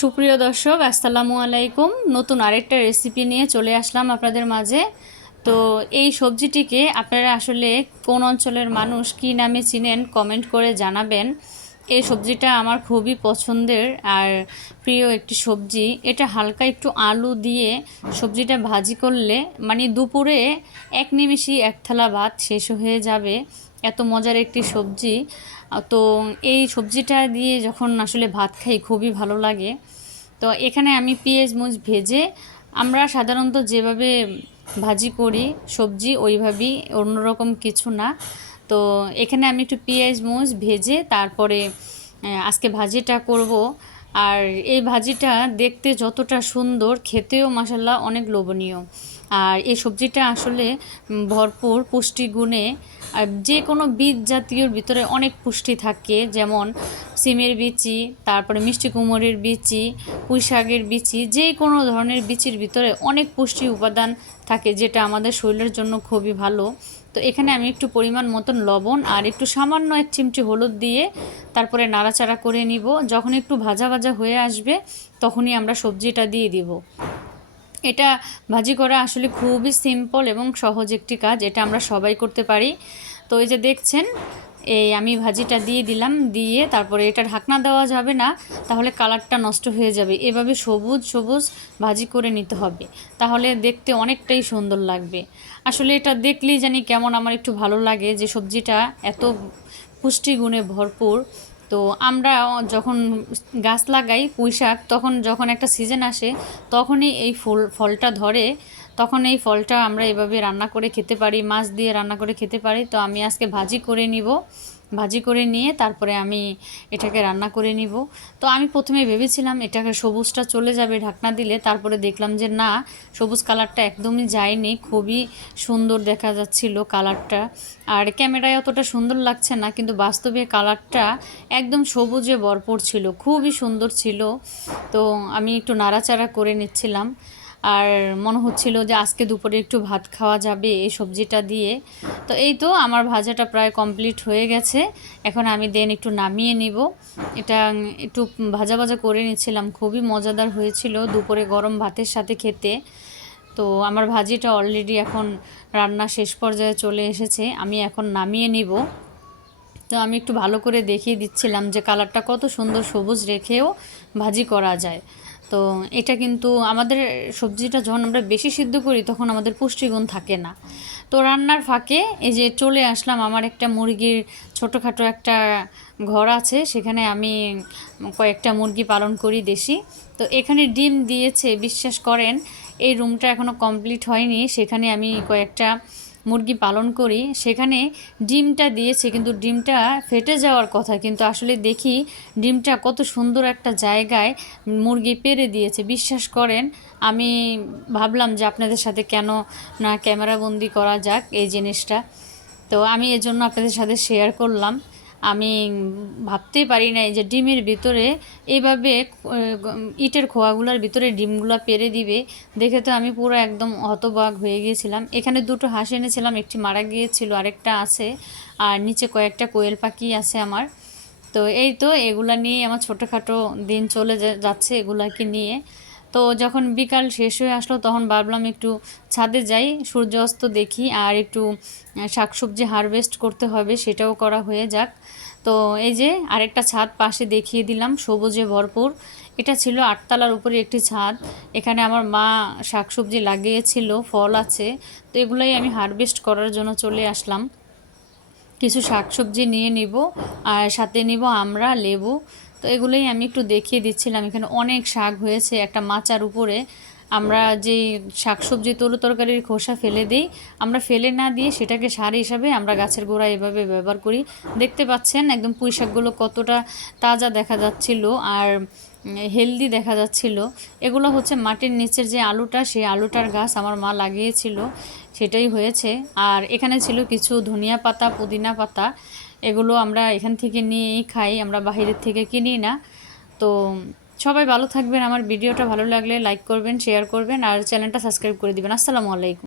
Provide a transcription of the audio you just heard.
সুপ্রিয় দর্শক, আসসালামু আলাইকুম। নতুন আরেকটা রেসিপি নিয়ে চলে আসলাম আপনাদের মাঝে। তো এই সবজিটিকে আপনারা আসলে কোন অঞ্চলের মানুষ কি নামে চিনেন কমেন্ট করে জানাবেন। এই সবজিটা আমার খুবই পছন্দের আর প্রিয় একটি সবজি। এটা হালকা একটু আলু দিয়ে সবজিটা ভাজি করলে মানে দুপুরে এক নিমিষই এক থালা ভাত শেষ হয়ে যাবে। এত মজার একটি সবজি। তো এই সবজিটা দিয়ে যখন আসলে ভাত খাই, খুবই ভালো লাগে। তো এখানে আমি পেঁয়াজ মুচ ভেজে আমরা সাধারণত যেভাবে ভাজি করি সবজি, ওইভাবেই, অন্যরকম কিছু না। তো এখানে আমি একটু পেঁয়াজ মুচ ভেজে তারপরে আজকে ভাজিটা করব। আর এই ভাজিটা দেখতে যতটা সুন্দর, খেতেও মাসাল্লাহ অনেক লোভনীয়। আর এই সবজিটা আসলে ভরপুর, পুষ্টিগুণে যে কোনো বীজ জাতীয়র ভিতরে অনেক পুষ্টি থাকে, যেমন সিমের বিচি, তারপরে মিষ্টি কুমড়ের বিচি, পুঁই শাকের বিচি, যে কোনো ধরনের বিচির ভিতরে অনেক পুষ্টি উপাদান থাকে, যেটা আমাদের শরীরের জন্য খুবই ভালো। তো এখানে আমি একটু পরিমাণ মতন লবণ আর একটু সামান্য এক চিমটি হলুদ দিয়ে তারপরে নাড়াচাড়া করে নিব। যখন একটু ভাজা ভাজা হয়ে আসবে, তখনই আমরা সবজিটা দিয়ে দিব। এটা ভাজি করা আসলে খুবই সিম্পল এবং সহজ একটি কাজ, এটা আমরা সবাই করতে পারি। তো এই যে দেখছেন, এই আমি ভাজিটা দিয়ে দিলাম, দিয়ে তারপরে এটা ঢাকনা দেওয়া যাবে না, তাহলে কালারটা নষ্ট হয়ে যাবে। এভাবে সবুজ সবুজ ভাজি করে নিতে হবে, তাহলে দেখতে অনেকটাই সুন্দর লাগবে। আসলে এটা দেখলেই জানি কেমন আমার একটু ভালো লাগে যে সবজিটা এত পুষ্টিগুণে ভরপুর তো আমরা যখন গাছ লাগাই পুঁই শাক, তখন যখন একটা সিজন আসে, তখনই এই ফুল, ফলটা ধরে। তখন এই ফলটা আমরা এভাবে রান্না করে খেতে পারি, মাছ দিয়ে রান্না করে খেতে পারি। তো আমি আজকে ভাজি করে নিব। ভাজি করে নিয়ে তারপরে আমি এটাকে রান্না করে নিব। তো আমি প্রথমে ভেবেছিলাম এটাকে সবুজটা চলে যাবে ঢাকনা দিলে, তারপরে দেখলাম যে না, সবুজ কালারটা একদমই যায়নি, খুবই সুন্দর দেখা যাচ্ছিল কালারটা। আর ক্যামেরায় অতটা সুন্দর লাগছে না, কিন্তু বাস্তবে কালারটা একদম সবুজে ভরপুর ছিল, খুবই সুন্দর ছিল। তো আমি একটু নাড়াচাড়া করে নিচ্ছিলাম। আর মনে হচ্ছিল যে আজকে দুপুরে একটু ভাত খাওয়া যাবে এই সবজিটা দিয়ে। তো এই তো আমার ভাজাটা প্রায় কমপ্লিট হয়ে গেছে। এখন আমি দেন একটু নামিয়ে নিব। এটা একটু ভাজা ভাজা করে নিচ্ছিলাম। খুবই মজাদার হয়েছিল দুপুরে গরম ভাতের সাথে খেতে। তো আমার ভাজিটা অলরেডি এখন রান্না শেষ পর্যায়ে চলে এসেছে। আমি এখন নামিয়ে নিব। তো আমি একটু ভালো করে দেখিয়ে দিচ্ছিলাম যে কালারটা কত সুন্দর সবুজ রেখেও ভাজি করা যায়। তো এটা কিন্তু আমাদের সবজিটা যখন আমরা বেশি সিদ্ধ করি, তখন আমাদের পুষ্টিগুণ থাকে না। তো রান্নার ফাঁকে এই যে চলে আসলাম, আমার একটা মুরগির ছোটোখাটো একটা ঘর আছে, সেখানে আমি কয়েকটা মুরগি পালন করি দেশি। তো এখানে ডিম দিয়েছে, বিশ্বাস করেন, এই রুমটা এখনও কমপ্লিট হয়নি, সেখানে আমি কয়েকটা মুরগি পালন করি, সেখানে ডিমটা দিয়েছে, কিন্তু ডিমটা ফেটে যাওয়ার কথা। কিন্তু আসলে দেখি ডিমটা কত সুন্দর একটা জায়গায় মুরগি পেরে দিয়েছে। বিশ্বাস করেন, আমি ভাবলাম যে আপনাদের সাথে কেন না ক্যামেরাবন্দি করা যাক এই জিনিসটা। তো আমি এজন্য আপনাদের সাথে শেয়ার করলাম। আমি ভাবতেই পারি নাই যে ডিমের ভিতরে এইভাবে ইটের খোয়াগুলোর ভিতরে ডিমগুলো পেরে দিবে। দেখে তো আমি পুরো একদম হতবাক হয়ে গিয়েছিলাম। এখানে দুটো হাঁস এনেছিলাম, একটি মারা গিয়েছিল, আরেকটা আছে, আর নিচে কয়েকটা কোয়েল পাখি আছে আমার। তো এই তো এগুলা নিয়ে আমার ছোটোখাটো দিন চলে যাচ্ছে এগুলাকে নিয়ে। তো যখন বিকাল শেষ হয়ে আসলো, তখন ভাবলাম একটু ছাদে যাই, সূর্যাস্ত দেখি আর একটু শাকসবজি হারভেস্ট করতে হবে, সেটাও করা হয়ে যাক। তো এই যে আরেকটা ছাদ পাশে দেখিয়ে দিলাম, সবুজে ভরপুর। এটা ছিল আটতলার উপরে একটি ছাদ। এখানে আমার মা শাকসবজি লাগিয়েছিল, ফল আছে। তো এগুলোই আমি হারভেস্ট করার জন্য চলে আসলাম। কিছু শাকসবজি নিয়ে নিব, আর সাথে নিব আমরা লেবু। তো এগুলোই আমি একটু দেখিয়ে দিচ্ছিলাম। এখানে অনেক শাক হয়েছে, একটা মাচার উপরে। আমরা যে শাকসবজি তরু তরকারির খোসা ফেলে দিই, আমরা ফেলে না দিয়ে সেটাকে সার হিসাবে আমরা গাছের গোড়া এভাবে ব্যবহার করি। দেখতে পাচ্ছেন একদম পুঁই শাকগুলো কতটা তাজা দেখা যাচ্ছিল আর হেলদি দেখা যাচ্ছিল। এগুলো হচ্ছে মাটির নিচের যে আলুটা, সেই আলুটার গাছ আমার মা লাগিয়েছিল, সেটাই হয়েছে। আর এখানে ছিল কিছু ধনিয়া পাতা, পুদিনা পাতা। এগুলো আমরা এখান থেকে নিয়েই খাই, আমরা বাহিরের থেকে কিনি না। তো সবাই ভালো থাকবেন। আমার ভিডিওটা ভালো লাগলে লাইক করবেন শেয়ার করবেন, আর চ্যানেলটা সাবস্ক্রাইব করে দিবেন। আসসালামু আলাইকুম।